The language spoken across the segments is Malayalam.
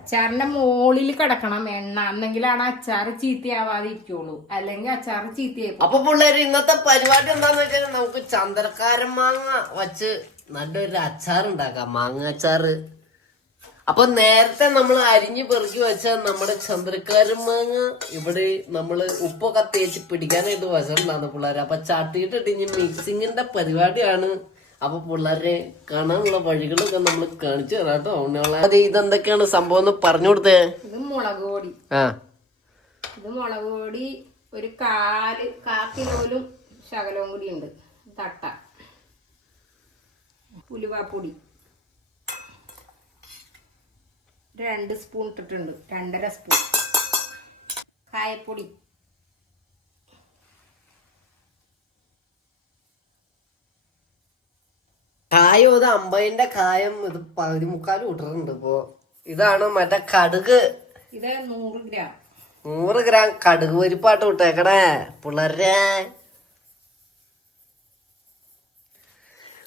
അച്ചാറിന്റെ മോളിൽ കിടക്കണം എണ്ണ, എന്നെങ്കിലാണ് അച്ചാറ് ചീത്തയാവാതിരിക്കുള്ളൂ, അല്ലെങ്കിൽ അച്ചാറ് ചീത്തയായി. അപ്പൊ പിള്ളേര് ഇന്നത്തെ പരിപാടി എന്താന്ന് വെച്ചാൽ നമുക്ക് ചന്ദ്രക്കാരൻ മാങ്ങ വച്ച് നല്ലൊരു അച്ചാർ ഉണ്ടാക്കാം, മാങ്ങ അച്ചാറ്. അപ്പൊ നേരത്തെ നമ്മൾ അരിഞ്ഞു പെറുക്കി വെച്ച നമ്മുടെ ചന്ദ്രക്കാരൻ മാങ്ങ ഇവിടെ നമ്മള് ഉപ്പൊക്കെ തേച്ച് പിടിക്കാനായിട്ട് വച്ചിട്ടുണ്ടാകുന്ന പിള്ളേര്. അപ്പൊ ചട്ടിയിട്ടിട്ട് ഇനി മിക്സിങ്ങിന്റെ പരിപാടിയാണ്. അപ്പൊ പിള്ളേരെ കാണാനുള്ള വഴികളൊക്കെ നമ്മൾ കാണിച്ചു തരാം കേട്ടോ. അത് ഇതെന്തൊക്കെയാണ് സംഭവം എന്ന് പറഞ്ഞു കൊടുത്തേ. ഇത് മുളക് പൊടി. ഇത് മുളക് പൊടി ഒരു കാക്കിലോലും ശകലവും കൂടി ഉണ്ട്. തട്ട ഉലുവാപ്പൊടി 2 സ്പൂൺ ഇട്ടിട്ടുണ്ട്, 2.5 സ്പൂൺ. കായപ്പൊടി കായം ഇത് 50ന്റെ കായം ഇത് 13 ഇട്ടിട്ടുണ്ട്. ഇപ്പൊ ഇതാണ് മറ്റേ കടുക്. ഇത് 100 ഗ്രാം. 100 ഗ്രാം കടുക് പരിപ്പാട്ട് വിട്ടേക്കണേ പിള്ളേരെ.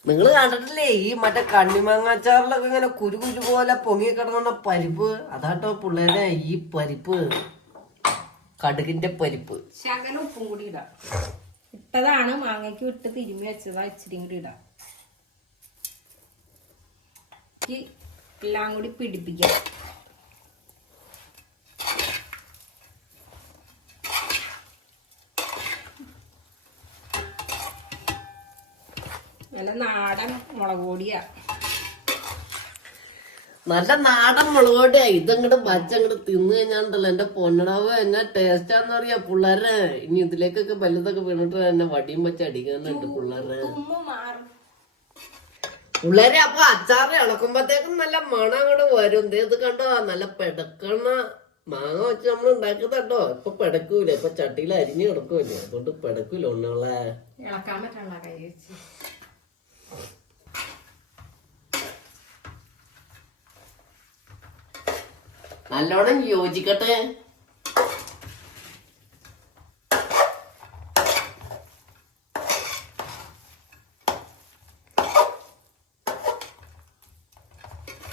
നിങ്ങൾ കണ്ടിട്ടില്ലേ ഈ മറ്റേ കണ്ണിമാങ്ങാച്ചാറിലൊക്കെ ഇങ്ങനെ കുരു പോലെ പൊങ്ങി കിടന്ന പരിപ്പ്? അതാട്ടോ പിള്ളേരെ ഈ പരിപ്പ്, കടുകിന്റെ പരിപ്പ്. ശകലം ഉപ്പും കൂടി ഇടാം. ഇട്ടതാണ്, മാങ്ങയ്ക്ക് ഇട്ട് തിരുമ്മി വെച്ചതാ. ഇച്ചിരി കൂടി ഇടാം. എല്ലാം കൂടി പിടിപ്പിക്കാം. നല്ല നാടൻ മുളക് പൊടിയാ, നല്ല നാടൻ മുളക് പൊടിയാ. ഇതങ്ങോട്ട് പച്ചങ്ങോട്ട് തിന്നു കഴിഞ്ഞാണ്ടല്ലോ എന്റെ പൊന്നടാവ് എന്നാ ടേസ്റ്റാന്ന് പറയാ പിള്ളേരെ. ഇനി ഇതിലേക്കൊക്കെ വലുതൊക്കെ വീണിട്ട് എന്നെ വടിയും വെച്ച് അടിക്കാനുണ്ട് പിള്ളേരെ. പിള്ളേരെ അപ്പൊ അച്ചാറ് ഇളക്കുമ്പോഴത്തേക്കും നല്ല മണം അങ്ങോട്ട് വരും. ഇത് കണ്ടോ നല്ല പെടക്കണ മാങ്ങ വെച്ച് നമ്മൾ ഉണ്ടാക്കുന്നോ. ഇപ്പൊ പെടക്കൂല, ഇപ്പൊ ചട്ടിയിൽ അരിഞ്ഞു കിടക്കൂല്ലേ, അതുകൊണ്ട് പെടക്കൂല ഒന്നുകളെ. ഇളക്കാൻ പറ്റണ്ട കൈ വെച്ച്. നല്ലോണം യോജിക്കട്ടെ.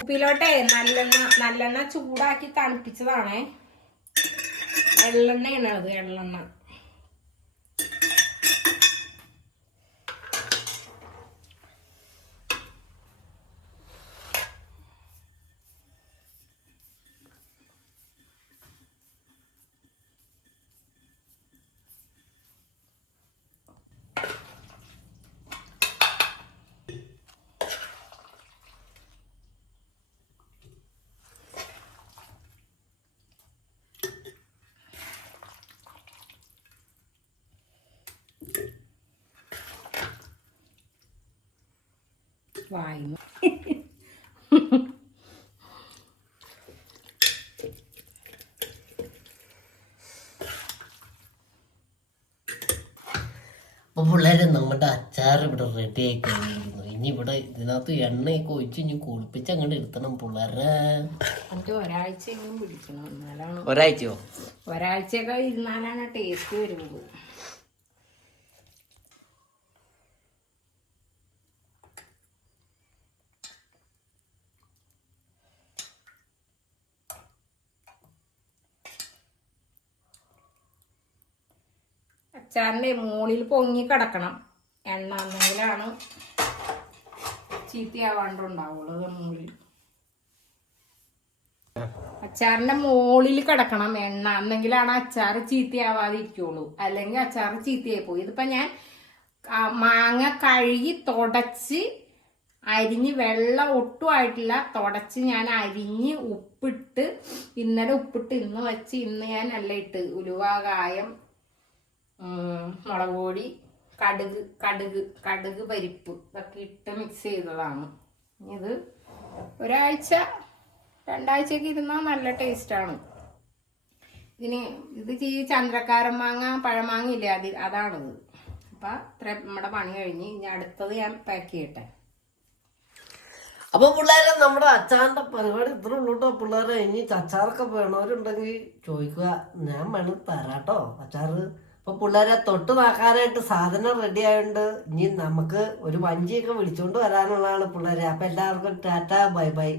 ഉപ്പിലോട്ടെ നല്ലെണ്ണ ചൂടാക്കി തണുപ്പിച്ചതാണേ. എള്ളെണ്ണയാണ് അത്, എള്ളെണ്ണ. വായു അപ്പൊ പിള്ളേരെ നമ്മുടെ അച്ചാർ ഇവിടെ റെഡി ആയി കഴിഞ്ഞിരിക്കുന്നു. ഇനി ഇവിടെ ഇതിനകത്ത് എണ്ണയൊക്കെ ഒഴിച്ച് ഇനി കുളിപ്പിച്ച് അങ്ങോട്ട് എടുത്തണം പിള്ളേരെ. എനിക്ക് ഒരാഴ്ചയെങ്കിലും പിടിക്കണം, എന്നാലാണ്. ഒരാഴ്ചയോ? ഒരാഴ്ചയൊക്കെ ഇരുന്നാലാണ് ടേസ്റ്റ് വരുള്ളൂ. അച്ചാറിൻ്റെ മുകളിൽ പൊങ്ങി കിടക്കണം എണ്ണ, എന്നെങ്കിലാണ് ചീത്തയാവാണ്ടുണ്ടാവുള്ളൂ. മുകളിൽ അച്ചാറിന്റെ മുകളിൽ കിടക്കണം എണ്ണ, എന്നെങ്കിലാണ് അച്ചാറ് ചീത്തയാവാതിരിക്കുള്ളൂ, അല്ലെങ്കിൽ അച്ചാറ് ചീത്തയായി പോയി. ഇതിപ്പോ ഞാൻ മാങ്ങ കഴുകി തുടച്ച് അരിഞ്ഞ്, വെള്ളം ഒട്ടും ആയിട്ടില്ല, തുടച്ച് ഞാൻ അരിഞ്ഞ് ഉപ്പിട്ട്, ഇന്നലെ ഉപ്പിട്ട് ഇന്ന് വെച്ച്, ഇന്ന് ഞാൻ എല്ലാം ഇട്ട് ഉലുവ, കായം, മുളക് പൊടി, കടുക് പരിപ്പ് ഇതൊക്കെ ഇട്ട് മിക്സ് ചെയ്തതാണ്. ഇത് 1-2 ഇരുന്നാൽ നല്ല ടേസ്റ്റാണ് ഇതിന്. ഇത് ചന്ദ്രക്കാരൻ മാങ്ങ, പഴമാങ്ങ ഇല്ലേ, അതാണിത്. അപ്പം ഇത്ര നമ്മുടെ പണി കഴിഞ്ഞ് ഇനി അടുത്തത് ഞാൻ പാക്ക് ചെയ്യട്ടെ. അപ്പൊ പിള്ളേരെ നമ്മുടെ അച്ചാറിന്റെ പരിപാടി ഇത്ര ഉള്ളൂട്ടോ പിള്ളേരെ. ഇനി അച്ചാറൊക്കെ വേണവരുണ്ടെങ്കിൽ ചോദിക്കുക, ഞാൻ വേണം തരാട്ടോ അച്ചാറ്. അപ്പൊ പിള്ളേരെ തൊട്ട് നോക്കാനായിട്ട് സാധനം റെഡി ആയതുകൊണ്ട് ഇനി നമുക്ക് ഒരു വഞ്ചിയൊക്കെ വിളിച്ചോണ്ട് വരാനുള്ളതാണ് പിള്ളേരെ. അപ്പൊ എല്ലാവർക്കും ടാറ്റ, ബൈ ബൈ.